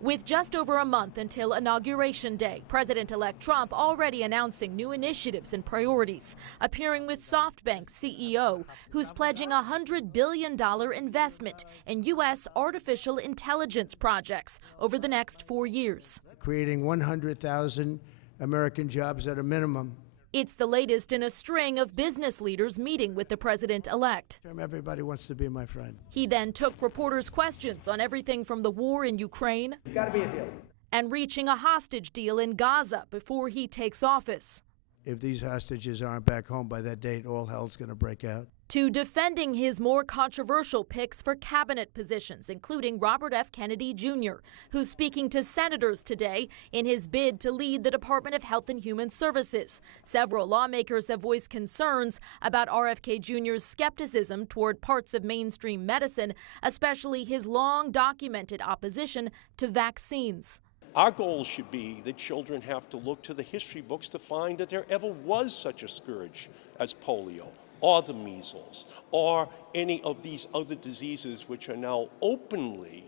With just over a month until Inauguration Day, President-elect Trump already announcing new initiatives and priorities, appearing with SoftBank CEO, who's pledging a $100 billion investment in U.S. artificial intelligence projects over the next 4 years. Creating 100,000 American jobs at a minimum. It's the latest in a string of business leaders meeting with the president-elect. Everybody wants to be my friend. He then took reporters' questions on everything from the war in Ukraine Gotta be a deal. and reaching a hostage deal in Gaza before he takes office. If these hostages aren't back home by that date, all hell's going to break out. To defending his more controversial picks for cabinet positions, including Robert F. Kennedy Jr., who's speaking to senators today in his bid to lead the Department of Health and Human Services. Several lawmakers have voiced concerns about RFK Jr.'s skepticism toward parts of mainstream medicine, especially his long-documented opposition to vaccines. Our goal should be that children have to look to the history books to find that there ever was such a scourge as polio, or the measles, or any of these other diseases which are now openly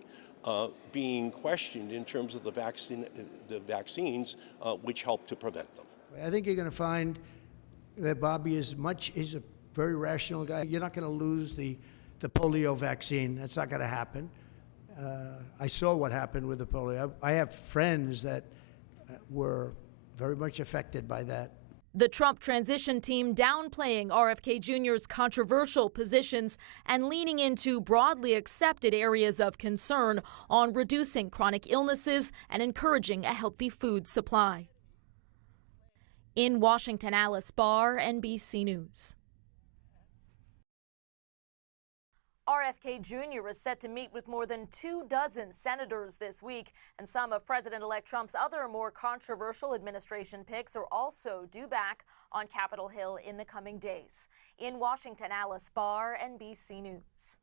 being questioned in terms of the vaccines which help to prevent them. I think you're going to find that Bobby is a very rational guy. You're not going to lose the polio vaccine. That's not going to happen. I saw what happened with the polio. I have friends that were very much affected by that. The Trump transition team downplaying RFK Jr.'s controversial positions and leaning into broadly accepted areas of concern on reducing chronic illnesses and encouraging a healthy food supply. In Washington, Alice Barr, NBC News. RFK Jr. is set to meet with more than 24 senators this week, and some of President-elect Trump's other more controversial administration picks are also due back on Capitol Hill in the coming days. In Washington, Alice Barr, NBC News.